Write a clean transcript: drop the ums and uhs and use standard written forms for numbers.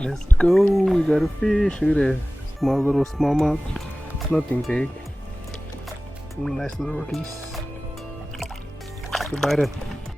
Let's go, we got a fish. Look at that small little smallmouth. Nothing big. Nice little release. Goodbye then.